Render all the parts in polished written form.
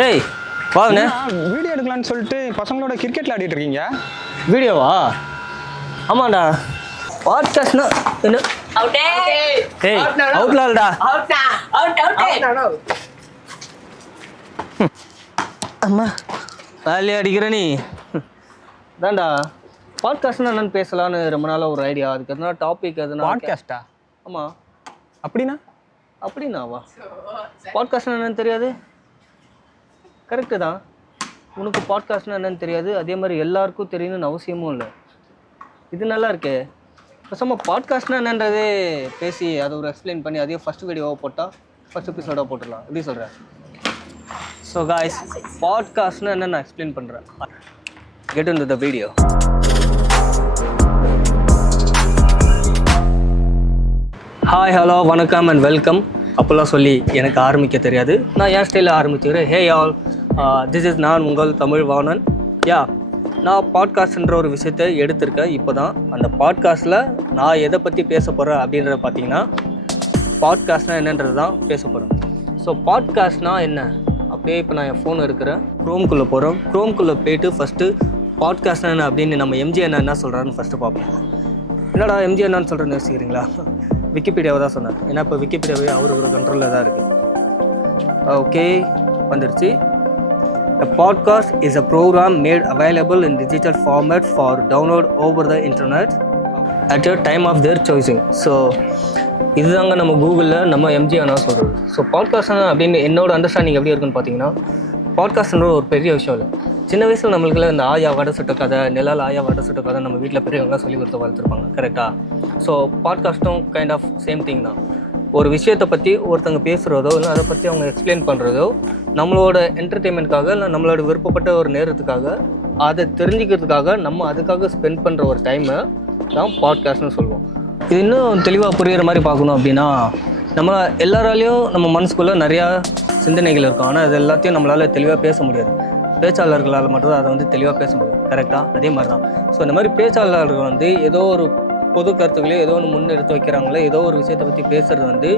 ஏய் வாங்கண்ணே. வீடியோ எடுக்கலான்னு சொல்லிட்டு பசங்களோட கிரிக்கெட் விளையாடிட்டு இருக்கீங்க. வீடியோவா? ஆமாண்டா. பாட்காஸ்ட்னா என்ன? ஏய் அவுட்லால்டா. அம்மா வேலையை அடிக்கிற நீ தான்டா. பாட்காஸ்ட்னா என்னன்னு பேசலான்னு ரொம்ப நாளாக ஒரு ஐடியா. அதுக்கு எதனா டாபிக் எதுனா? பாட்காஸ்டா? ஆமாம். அப்படின்னாவா? பாட்காஸ்ட்னா என்னன்னு தெரியாது? கரெக்டு தான். உனக்கு பாட்காஸ்ட்னா என்னன்னு தெரியாது, அதே மாதிரி எல்லாருக்கும் தெரியணும்னு அவசியமும் இல்லை. இது நல்லா இருக்கே. பேசாமல் பாட்காஸ்ட்னா என்னன்றதே பேசி அதை ஒரு எக்ஸ்பிளைன் பண்ணி அதே ஃபஸ்ட் வீடியோவாக போட்டால் ஃபஸ்ட் எபிசோடாக போட்டுடலாம். எப்படி சொல்கிறேன்? ஸோ காய்ஸ், பாட்காஸ்ட்னா என்ன நான் எக்ஸ்பிளைன் பண்ணுறேன். Get into the video. Hi, hello, வணக்கம் அண்ட் வெல்கம். அப்போல்லாம் சொல்லி எனக்கு ஆரம்பிக்க தெரியாது. நான் என் ஸ்டைலில் ஆரம்பிச்சுக்கிறேன். ஹே ஆல், திஸ் இஸ் நான் உங்கள் தமிழ் வாணன். நான் பாட்காஸ்ட்ன்ற ஒரு விஷயத்தை எடுத்திருக்கேன். இப்போ தான் அந்த பாட்காஸ்ட்டில் நான் எதை பற்றி பேச போகிறேன் அப்படின்றத பார்த்தீங்கன்னா, பாட்காஸ்ட்னால் என்னன்றது தான் பேச போகிறேன். ஸோ பாட்காஸ்ட்னா என்ன? அப்படியே இப்போ நான் என் ஃபோன் இருக்கிறேன், க்ரோம்குள்ளே போகிறோம். க்ரோம்குள்ளே போய்ட்டு ஃபஸ்ட்டு பாட்காஸ்ட்னா என்ன அப்படின்னு நம்ம எம்ஜி என்ன சொல்கிறாருன்னு ஃபஸ்ட்டு பார்ப்போம். என்னடா எம்ஜி என்னன்னு சொல்கிறேன்னு யோசிக்கிறீங்களா? விக்கிபீடியாவை தான் சொன்னார். ஏன்னா இப்போ விக்கிபீடியாவே அவரோட கண்ட்ரோலில் தான் இருக்குது. ஓகே, வந்துடுச்சு. A podcast is a program made available in digital format for download over the internet at a time of their choosing. So இதுதாங்க நம்ம கூகுளில் நம்ம எம்ஜி அண்ணா சொல்கிறது. ஸோ பாட்காஸ்ட் அப்படின்னு என்னோட அண்டர்ஸ்டாண்டிங் எப்படி இருக்குன்னு பார்த்தீங்கன்னா, பாட்காஸ்ட்ன்ற ஒரு பெரிய விஷயம் இல்லை. சின்ன வயசில் நம்மளுக்குலாம் இந்த ஆயா வடை சுட்ட கதை, நிலால் ஆயா வடை சுட்ட கதை நம்ம வீட்டில் பெரியவங்களாம் சொல்லி கொடுத்து வளர்த்துருப்பாங்க. கரெக்டாக? ஸோ பாட்காஸ்ட்டும் கைண்ட் ஆஃப் சேம் திங் தான். ஒரு விஷயத்தை பற்றி ஒருத்தங்க பேசுகிறதோ இல்லை அதை பற்றி அவங்க எக்ஸ்பிளைன் பண்ணுறதோ நம்மளோட என்டர்டெயின்மெண்ட்காக இல்லை நம்மளோட விருப்பப்பட்ட ஒரு நேரத்துக்காக அதை தெரிஞ்சுக்கிறதுக்காக நம்ம அதுக்காக ஸ்பெண்ட் பண்ணுற ஒரு டைமை தான் பாட்காஸ்ட்னு சொல்லுவோம். இது இன்னும் தெளிவாக புரிகிற மாதிரி பார்க்கணும் அப்படின்னா, நம்ம எல்லாராலையும் நம்ம மனசுக்குள்ளே நிறையா சிந்தனைகள் இருக்கும். ஆனால் அது எல்லாத்தையும் நம்மளால் தெளிவாக பேச முடியாது. பேச்சாளர்களால் மட்டும்தான் அதை வந்து தெளிவாக பேச முடியும். கரெக்டாக? அதே மாதிரி தான். ஸோ இந்த மாதிரி பேச்சாளர்கள் வந்து ஏதோ ஒரு பொது கருத்துக்களையோ ஏதோ ஒன்று முன்னெடுத்து வைக்கிறாங்களோ, ஏதோ ஒரு விஷயத்தை பற்றி பேசுகிறது வந்து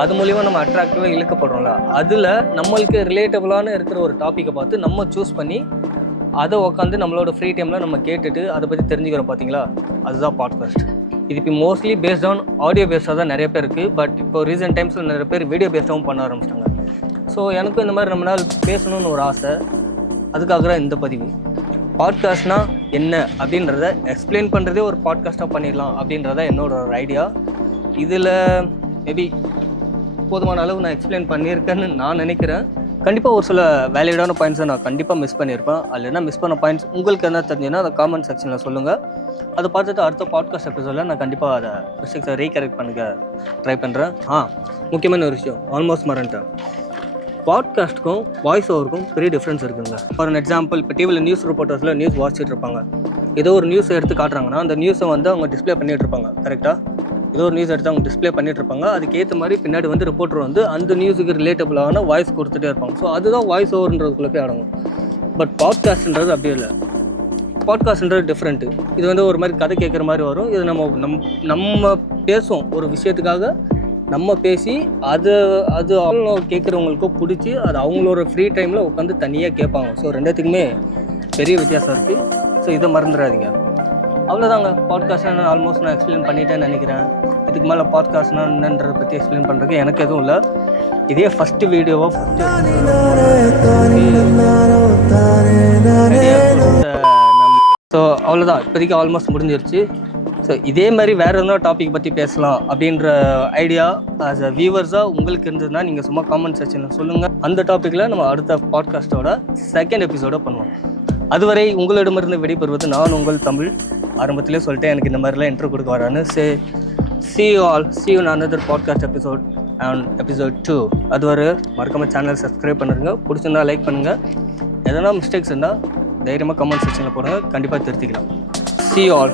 அது மூலிமா நம்ம அட்ராக்டிவாக இழுக்கப்படுறோம்ல, அதில் நம்மளுக்கு ரிலேட்டபுளான இருக்கிற ஒரு டாப்பிக்கை பார்த்து நம்ம சூஸ் பண்ணி அதை உட்காந்து நம்மளோட ஃப்ரீ டைமில் நம்ம கேட்டுட்டு அதை பற்றி தெரிஞ்சுக்கிறோம். பார்த்தீங்களா? அதுதான் பாட்காஸ்ட். இது இப்போ மோஸ்ட்லி பேஸ்ட் ஆன் ஆடியோ பேஸ்டாக தான் நிறைய பேர் இருக்குது. பட் இப்போ ரீசெண்ட் டைம்ஸில் நிறைய பேர் வீடியோ பேஸ்டாகவும் பண்ண ஆரம்பிச்சிட்டாங்க. ஸோ எனக்கும் இந்த மாதிரி நம்ம நாள் பேசணும்னு ஒரு ஆசை. அதுக்காக தான் இந்த பதிவு. பாட்காஸ்ட்னா என்ன அப்படின்றத எக்ஸ்பிளைன் பண்ணுறதே ஒரு பாட்காஸ்ட்டாக பண்ணிடலாம் அப்படின்றத என்னோட ஒரு ஐடியா. இதில் மேபி போதுமான அளவு நான் எக்ஸ்பிளைன் பண்ணியிருக்கேன்னு நான் நினைக்கிறேன். கண்டிப்பாக ஒரு சில வேலிடான பாயிண்ட்ஸை நான் கண்டிப்பாக மிஸ் பண்ணியிருப்பேன். அதில் என்ன மிஸ் பண்ண பாயிண்ட்ஸ் உங்களுக்கு என்ன தெரிஞ்சுன்னா அதை காமெண்ட் செக்ஷனில் சொல்லுங்கள். அதை பார்த்துட்டு அடுத்த பாட்காஸ்ட் எபிசோடில் நான் கண்டிப்பாக அதை மிஸ்டேக்ஸை ரீகரெக்ட் பண்ணிக்க ட்ரை பண்ணுறேன். முக்கியமான ஒரு விஷயம், ஆல்மோஸ்ட் மறந்துட்டேன். பாட்காஸ்ட்டுக்கும் வாய்ஸ் ஓவருக்கும் பெரிய டிஃப்ரென்ஸ் இருக்குங்க. ஃபார் அன் எக்ஸாம்பிள், இப்போ டிவியில் நியூஸ் ரிப்போர்ட்டர்ஸில் நியூஸ் வாசிச்சுட்டு இருப்பாங்க. ஏதோ ஒரு நியூஸை எடுத்து காட்டுறாங்கன்னா அந்த நியூஸை வந்து அவங்க டிஸ்பிளே பண்ணிகிட்டு இருப்பாங்க. கரெக்டாக? ஏதோ ஒரு நியூஸ் எடுத்து அவங்க டிஸ்பிளே பண்ணிகிட்டு இருப்பாங்க. அதுக்கேற்ற மாதிரி பின்னாடி வந்து ரிப்போர்ட்டர் வந்து அந்த நியூஸுக்கு ரிலேட்டபுளான வாய்ஸ் கொடுத்துட்டே இருப்பாங்க. ஸோ அதுதான் வாய்ஸ் ஓவர்ன்றதுக்குள்ளே போய் அடங்கும். பட் பாட்காஸ்ட்ன்றது அப்படியே இல்லை. பாட்காஸ்ட்ன்றது டிஃப்ரெண்ட்டு. இது வந்து ஒரு மாதிரி கதை கேட்குற மாதிரி வரும். இது நம்ம பேசுவோம் ஒரு விஷயத்துக்காக, நம்ம பேசி அது அவங்க கேட்குறவங்களுக்கும் பிடிச்சி அது அவங்களோட ஃப்ரீ டைமில் உட்காந்து தனியாக கேட்பாங்க. ஸோ ரெண்டுத்துக்குமே பெரிய வித்தியாசம் இருக்குது. ஸோ இதை மறந்துடாதீங்க. அவ்வளோதாங்க. பாட்காஸ்ட்னா ஆல்மோஸ்ட் நான் எக்ஸ்பிளைன் பண்ணிட்டேன்னு நினைக்கிறேன். இதுக்கு மேலே பாட்காஸ்ட்னா என்னன்றதை பற்றி எக்ஸ்பிளைன் பண்ணுறதுக்கு எனக்கு எதுவும் இல்லை. இதே ஃபஸ்ட்டு வீடியோவாக ஸோ அவ்வளோதான். இப்போதைக்கு ஆல்மோஸ்ட் முடிஞ்சிருச்சு. ஸோ இதே மாதிரி வேறு எதனா டாபிக் பற்றி பேசலாம் அப்படின்ற ஐடியா ஆஸ் அ வியூவர்ஸாக உங்களுக்கு இருந்ததுன்னா நீங்கள் சும்மா காமெண்ட் செக்ஷனில் சொல்லுங்கள். அந்த டாப்பிக்கில் நம்ம அடுத்த பாட்காஸ்ட்டோட செகண்ட் எபிசோட பண்ணுவோம். அதுவரை உங்களிடமிருந்து விடைபெறுவது நான் உங்கள் தமிழ். ஆரம்பத்திலே சொல்லிட்டேன் எனக்கு இந்த மாதிரிலாம் இன்ட்ரோ கொடுக்க வரான்னு. see you in another podcast episode and episode 2. அதுவரை மறக்காமல் சேனல் சப்ஸ்கிரைப் பண்ணுங்க. பிடிச்சிருந்தா லைக் பண்ணுங்கள். எதனா மிஸ்டேக்ஸ் இருந்தால் தைரியமாக கமெண்ட் செக்ஷனில் போடுங்க. கண்டிப்பாக திருத்திக்கலாம். see you all.